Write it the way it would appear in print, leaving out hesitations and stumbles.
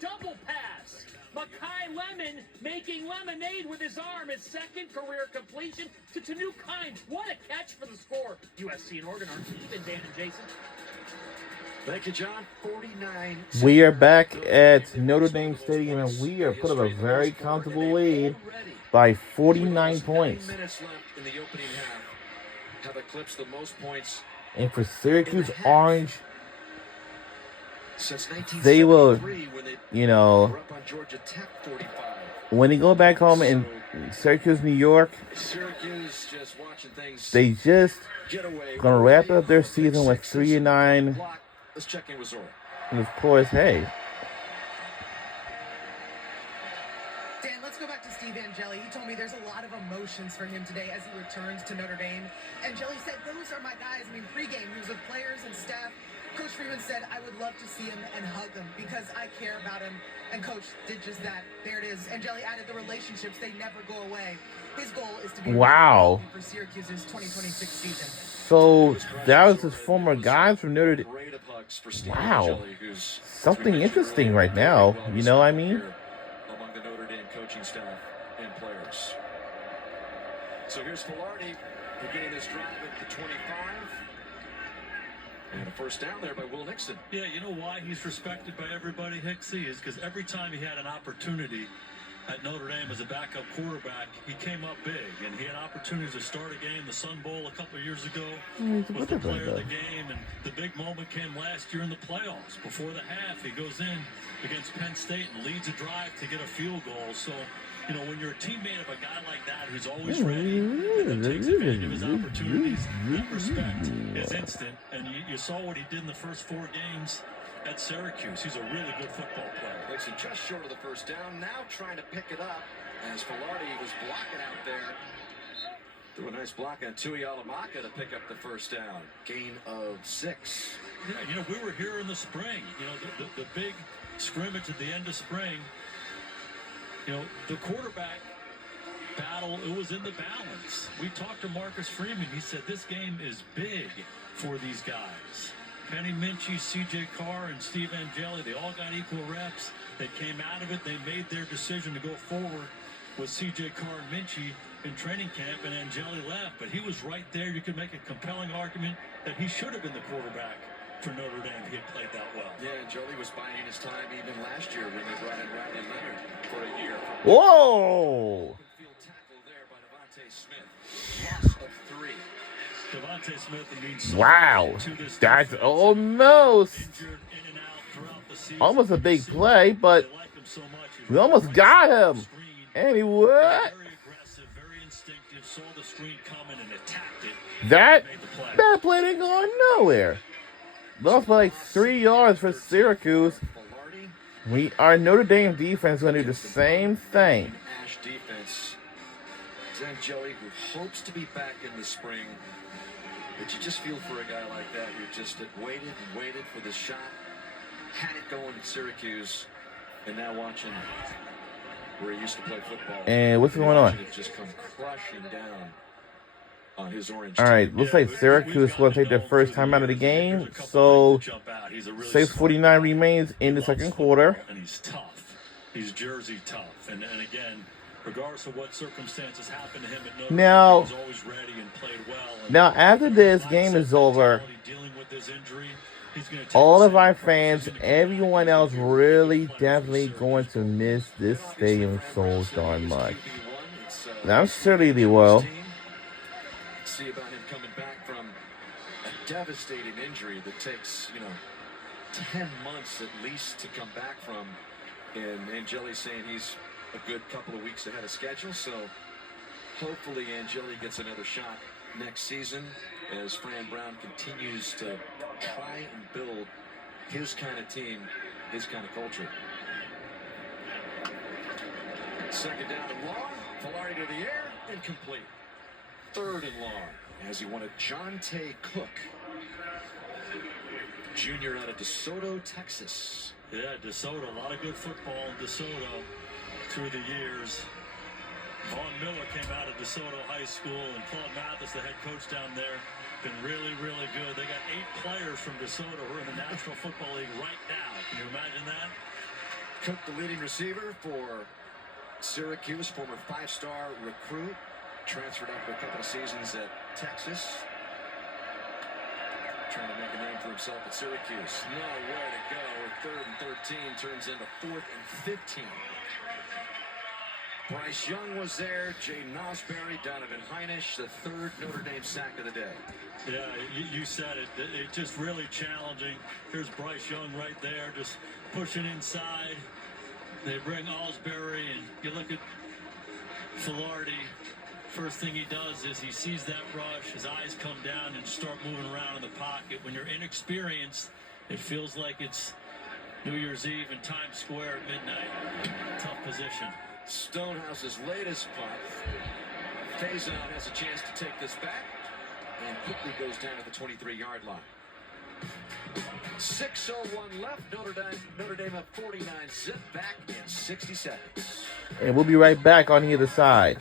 double pass. Makai Lemon making lemonade with his arm. His second career completion to Tanu Kimes. What a catch for the score. USC and Oregon are even, Dan and Jason. Thank you, John. 49. We are back at Notre Dame Stadium, and we are put up a very comfortable lead by 49 points. 9 minutes left in the opening half. Have eclipsed the most points. And for Syracuse Orange, since they will, when they up on Georgia Tech 45. when they go back home in Syracuse, New York, Syracuse just watching things they just get away. gonna wrap up their season with 3-9. Let's check in with Zora. And of course, hey. Dan, let's go back to Steve Angeli. He told me there's a lot of emotions for him today as he returns to Notre Dame. Angeli said, those are my guys. I mean, pregame, he was with players and staff. Coach Freeman said, I would love to see him and hug him because I care about him. And Coach did just that. There it is. Angeli added the relationships. They never go away. His goal is to be for Syracuse's 2026 season. So that was his former guys from Notre Dame. Wow. Something interesting right now. You know what I mean? Among the Notre Dame coaching staff and players. So here's Filardi beginning this drive at the 25. And a first down there by Will Nixon. Yeah, you know why he's respected by everybody, Hicksy, is because every time he had an opportunity at Notre Dame as a backup quarterback, he came up big, and he had opportunities to start a game, the Sun Bowl a couple of years ago, was the player of the game, and the big moment came last year in the playoffs. Before the half, he goes in against Penn State and leads a drive to get a field goal. So, you know, when you're a teammate of a guy like that who's always ready and takes advantage of his opportunities, that respect is instant. And you saw what he did in the first 4 games at Syracuse. He's a really good football player. Nixon just short of the first down, now trying to pick it up as Filardi was blocking out there. Threw a nice block on Tui Alamaka to pick up the first down. Gain of 6. Yeah, you know, we were here in the spring. You know, the big scrimmage at the end of spring. You know, the quarterback battle, it was in the balance. We talked to Marcus Freeman. He said this game is big for these guys. Penny Minchie, C.J. Carr, and Steve Angeli, they all got equal reps. They came out of it. They made their decision to go forward with C.J. Carr and Minchie in training camp, and Angeli left. But he was right there. You could make a compelling argument that he should have been the quarterback for Notre Dame. He had played that well. Yeah, Angeli was biding his time even last year when they brought in Riley Leonard for a year. Whoa! Field tackle there by Devontae Smith. Loss of 3. Devontae Smith means Wow, that's almost a big play, but we almost got him. And he what? Very aggressive, very instinctive, saw the screen coming and attacked it. That play didn't go nowhere. Lost like 3 yards for Syracuse. Our Notre Dame defense is going to do the same thing. Ash defense. Angeli, who hopes to be back in the spring. But you just feel for a guy like that who just waited and waited for the shot, had it going at Syracuse, and now watching where he used to play football. And what's going on? It just come crushing down on his orange. All right, looks like Syracuse will take their first time out of the game. So 6:49 remains in the second quarter. And he's tough. He's Jersey tough. And again, regardless of what circumstances happen to him at Notre Dame, he's always ready and played well. Now, after this game is over, all of our fans, everyone else, really definitely going to miss this stadium so darn much. Now, I'm sure they will. See about him coming back from a devastating injury that takes, 10 months at least to come back from. And Angeli saying he's a good couple of weeks ahead of schedule, so hopefully Angeli gets another shot next season as Fran Brown continues to try and build his kind of team, his kind of culture. Second down and long, Filardi to the air, incomplete. Third and long, as he wanted Jonte Cook, junior out of DeSoto, Texas. Yeah, DeSoto, a lot of good football in DeSoto through the years. Vaughn Miller came out of DeSoto High School, and Claude Mathis, the head coach down there, been really, really good. They got 8 players from DeSoto who are in the National Football League right now. Can you imagine that? Cook, the leading receiver for Syracuse, former 5-star recruit, transferred after a couple of seasons at Texas. Trying to make a name for himself at Syracuse. Nowhere to go. 3rd and 13 turns into 4th and 15. Bryce Young was there. Jay Nosberry, Donovan Heinisch, the 3rd Notre Dame sack of the day. Yeah, you said it. It's just really challenging. Here's Bryce Young right there, just pushing inside. They bring Osbury, and you look at Filardi. First thing he does is he sees that rush, his eyes come down and start moving around in the pocket. When you're inexperienced, it feels like it's New Year's Eve in Times Square at midnight. Tough position. Stonehouse's latest punt. Faison has a chance to take this back and quickly goes down at the 23-yard line. 6:01 left. Notre Dame up 49 zip, back in 60 seconds. And we'll be right back on either side.